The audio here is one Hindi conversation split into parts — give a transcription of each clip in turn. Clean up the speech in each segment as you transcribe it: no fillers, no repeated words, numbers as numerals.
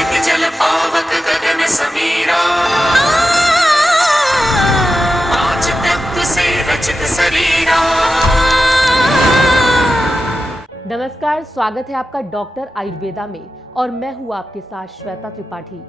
जल पावक गगन समीरा, पांच तत्व से रचित शरीरा। नमस्कार, स्वागत है आपका डॉक्टर आयुर्वेदा में और मैं हूँ आपके साथ श्वेता त्रिपाठी।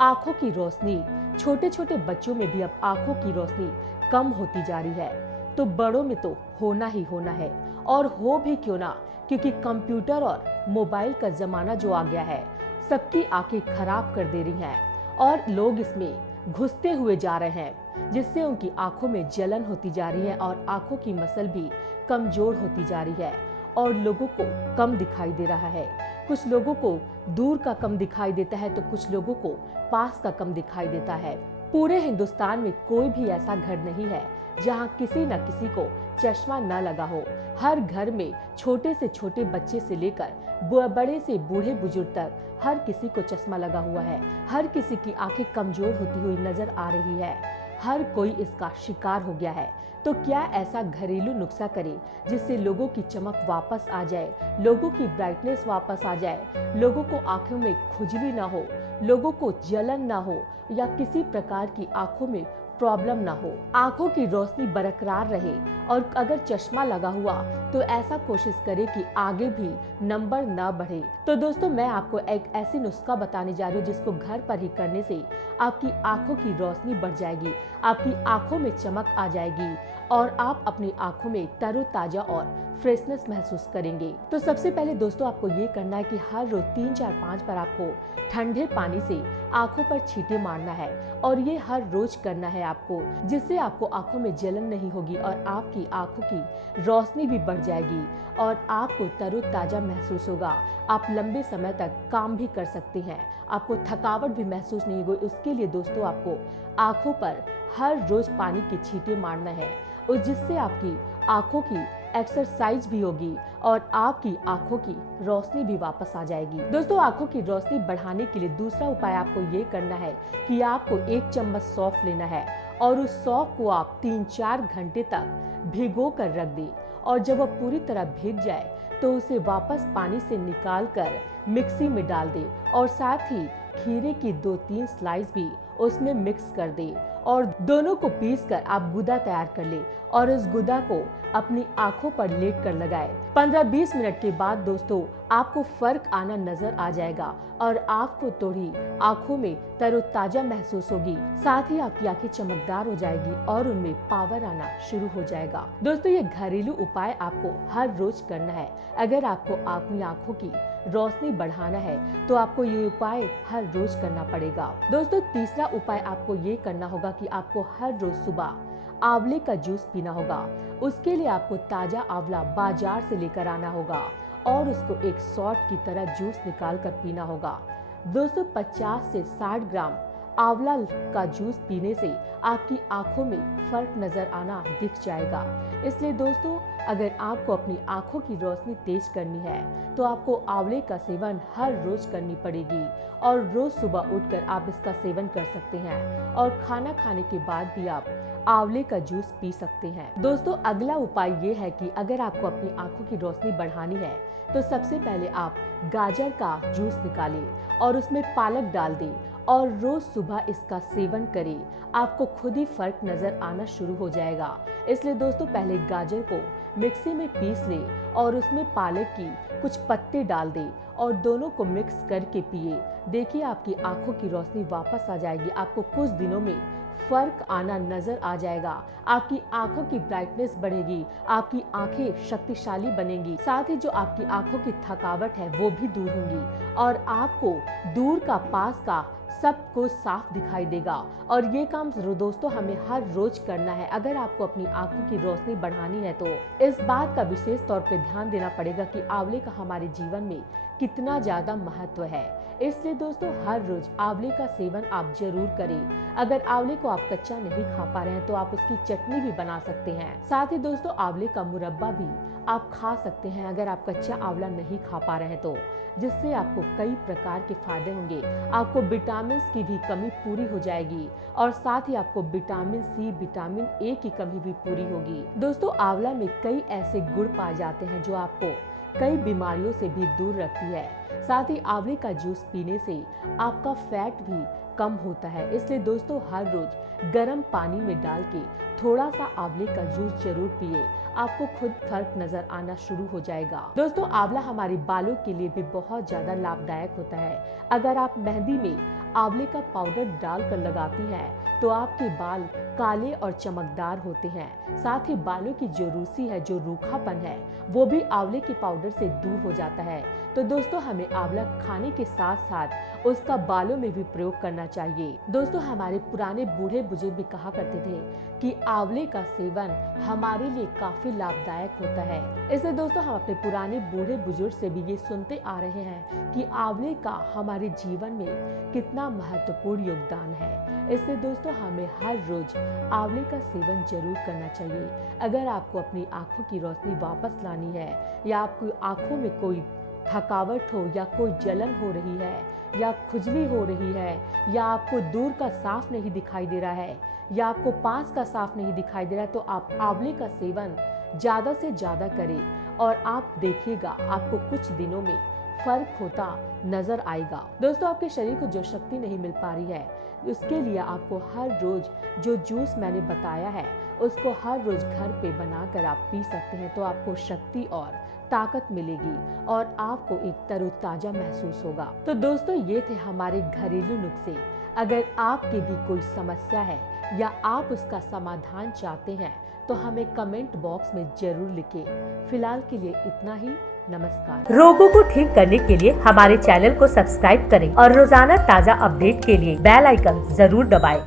आंखों की रोशनी, छोटे छोटे बच्चों में भी अब आंखों की रोशनी कम होती जा रही है, तो बड़ों में तो होना ही होना है। और हो भी क्यों ना, क्योंकि कंप्यूटर और मोबाइल का जमाना जो आ गया है सबकी आंखें खराब कर दे रही हैं और लोग इसमें घुसते हुए जा रहे हैं, जिससे उनकी आंखों में जलन होती जा रही है और आंखों की मसल भी कमजोर होती जा रही है और लोगों को कम दिखाई दे रहा है। कुछ लोगों को दूर का कम दिखाई देता है तो कुछ लोगों को पास का कम दिखाई देता है। पूरे हिंदुस्तान में कोई भी ऐसा घर नहीं है जहां किसी न किसी को चश्मा न लगा हो। हर घर में छोटे से छोटे बच्चे से लेकर बड़े से बूढ़े बुजुर्ग तक हर किसी को चश्मा लगा हुआ है। हर किसी की आंखें कमजोर होती हुई नजर आ रही है। हर कोई इसका शिकार हो गया है। तो क्या ऐसा घरेलू नुस्खा करें जिससे लोगों की चमक वापस आ जाए, लोगों की ब्राइटनेस वापस आ जाए, लोगों को आंखों में खुजली ना हो, लोगों को जलन ना हो या किसी प्रकार की आंखों में प्रॉब्लम ना हो, आंखों की रोशनी बरकरार रहे। और अगर चश्मा लगा हुआ तो ऐसा कोशिश करें कि आगे भी नंबर ना बढ़े। तो दोस्तों, मैं आपको एक ऐसी नुस्खा बताने जा रही हूँ जिसको घर पर ही करने से आपकी आंखों की रोशनी बढ़ जाएगी, आपकी आंखों में चमक आ जाएगी और आप अपनी आंखों में तरोताजा और फ्रेशनेस महसूस करेंगे। तो सबसे पहले दोस्तों, आपको ये करना है कि हर रोज 3, 4, 5 बार आपको ठंडे पानी से आंखों पर छींटे मारना है और ये हर रोज करना है आपको, जिससे आपको आंखों में जलन नहीं होगी और आपकी आंखों की रोशनी भी बढ़ जाएगी और आपको तरोताजा महसूस होगा। आप लंबे समय तक काम भी कर सकते हैं, आपको थकावट भी महसूस नहीं होगी। उसके लिए दोस्तों, आपको आंखों पर हर रोज पानी के छींटे मारना है और जिससे आपकी आंखों की एक्सरसाइज भी होगी और आपकी आंखों की रोशनी भी वापस आ जाएगी। दोस्तों, आंखों की रोशनी बढ़ाने के लिए दूसरा उपाय आपको ये करना है कि आपको 1 चम्मच सौंफ लेना है और उस सौंफ को आप 3-4 घंटे तक भिगो कर रख दें और जब वह पूरी तरह भीग जाए तो उसे वापस पानी से निकाल कर मिक्सी में डाल दें और साथ ही खीरे की 2-3 स्लाइस भी उसमें मिक्स कर दें और दोनों को पीसकर आप गुदा तैयार कर ले और उस गुदा को अपनी आंखों पर लेट कर लगाए। 15-20 मिनट के बाद दोस्तों, आपको फर्क आना नजर आ जाएगा और आपको थोड़ी आंखों में तरोताजा महसूस होगी, साथ ही आपकी आंखें चमकदार हो जाएगी और उनमें पावर आना शुरू हो जाएगा। दोस्तों, ये घरेलू उपाय आपको हर रोज करना है। अगर आपको अपनी आंखों की रोशनी बढ़ाना है तो आपको ये उपाय हर रोज करना पड़ेगा। दोस्तों, तीसरा उपाय आपको ये करना होगा कि आपको हर रोज सुबह आंवले का जूस पीना होगा। उसके लिए आपको ताजा आंवला बाजार से लेकर आना होगा और उसको एक शॉट की तरह जूस निकाल कर पीना होगा। दोस्तों, 50 से 60 ग्राम आंवला का जूस पीने से आपकी आंखों में फर्क नजर आना दिख जाएगा। इसलिए दोस्तों, अगर आपको अपनी आंखों की रोशनी तेज करनी है तो आपको आंवले का सेवन हर रोज करनी पड़ेगी और रोज सुबह उठकर आप इसका सेवन कर सकते हैं और खाना खाने के बाद भी आप आंवले का जूस पी सकते हैं। दोस्तों, अगला उपाय ये है कि अगर आपको अपनी आंखों की रोशनी बढ़ानी है तो सबसे पहले आप गाजर का जूस निकालें और उसमें पालक डाल दें और रोज सुबह इसका सेवन करें। आपको खुद ही फर्क नजर आना शुरू हो जाएगा। इसलिए दोस्तों, पहले गाजर को मिक्सी में पीस लें और उसमें पालक की कुछ पत्ते डाल दें और दोनों को मिक्स करके पिए। देखिए, आपकी आंखों की रोशनी वापस आ जाएगी। आपको कुछ दिनों में फर्क आना नजर आ जाएगा। आपकी आंखों की ब्राइटनेस बढ़ेगी, आपकी आंखें शक्तिशाली बनेंगी, साथ ही जो आपकी आंखों की थकावट है वो भी दूर होगी और आपको दूर का पास का सब कुछ साफ दिखाई देगा। और ये काम दोस्तों हमें हर रोज करना है। अगर आपको अपनी आंखों की रोशनी बढ़ानी है तो इस बात का विशेष तौर पे ध्यान देना पड़ेगा कि आंवले का हमारे जीवन में कितना ज्यादा महत्व है। इसलिए दोस्तों, हर रोज आंवले का सेवन आप जरूर करें। अगर आंवले को आप कच्चा नहीं खा पा रहे हैं तो आप उसकी चटनी भी बना सकते हैं। साथ ही दोस्तों, आंवले का मुरब्बा भी आप खा सकते हैं अगर आप कच्चा आंवला नहीं खा पा रहे हैं तो, जिससे आपको कई प्रकार के फायदे होंगे। आपको विटामिन की भी कमी पूरी हो जाएगी और साथ ही आपको विटामिन सी, विटामिन ए की कमी भी पूरी होगी। दोस्तों, आंवला में कई ऐसे गुण पाए जाते हैं जो आपको कई बीमारियों से भी दूर रखती है। साथ ही आंवले का जूस पीने से आपका फैट भी कम होता है। इसलिए दोस्तों हर रोज गर्म पानी में डाल के थोड़ा सा आंवले का जूस जरूर पिए, आपको खुद फर्क नजर आना शुरू हो जाएगा। दोस्तों आंवला हमारे बालों के लिए भी बहुत ज्यादा लाभदायक होता है। अगर आप मेहंदी में आंवले का पाउडर डालकर लगाती हैं तो आपके बाल काले और चमकदार होते हैं। साथ ही बालों की जो रूसी है, जो रूखापन है, वो भी आंवले के पाउडर से दूर हो जाता है। तो दोस्तों हमें आंवला खाने के साथ साथ उसका बालों में भी प्रयोग करना चाहिए। दोस्तों हमारे पुराने बूढ़े बुजुर्ग भी कहा करते थे कि आंवले का सेवन हमारे लिए काफी लाभदायक होता है। इसलिए दोस्तों हम अपने पुराने बूढ़े बुजुर्ग से भी ये सुनते आ रहे हैं कि आंवले का हमारे जीवन में कितना महत्वपूर्ण योगदान है। इसलिए दोस्तों हमें हर रोज आंवले का सेवन जरूर करना चाहिए। अगर आपको अपनी आंखों की रोशनी वापस लानी है, या आपकी आंखों में कोई थकावट हो, या कोई जलन हो रही है, या खुजली हो रही है, या आपको दूर का साफ नहीं दिखाई दे रहा है, या आपको पास का साफ नहीं दिखाई दे रहा है, तो आप आंवले का सेवन ज्यादा से ज्यादा करें और आप देखिएगा आपको कुछ दिनों में फर्क होता नजर आएगा। दोस्तों आपके शरीर को जो शक्ति नहीं मिल पा रही है, उसके लिए आपको हर रोज जो जूस मैंने बताया है उसको हर रोज घर पे बनाकर आप पी सकते हैं। तो आपको शक्ति और ताकत मिलेगी और आपको एक तरोताजा महसूस होगा। तो दोस्तों ये थे हमारे घरेलू नुस्खे। अगर आपकी भी कोई समस्या है या आप उसका समाधान चाहते हैं तो हमें कमेंट बॉक्स में जरूर लिखें। फिलहाल के लिए इतना ही। नमस्कार। रोगों को ठीक करने के लिए हमारे चैनल को सब्सक्राइब करें और रोजाना ताजा अपडेट के लिए बेल आइकन जरूर दबाएं।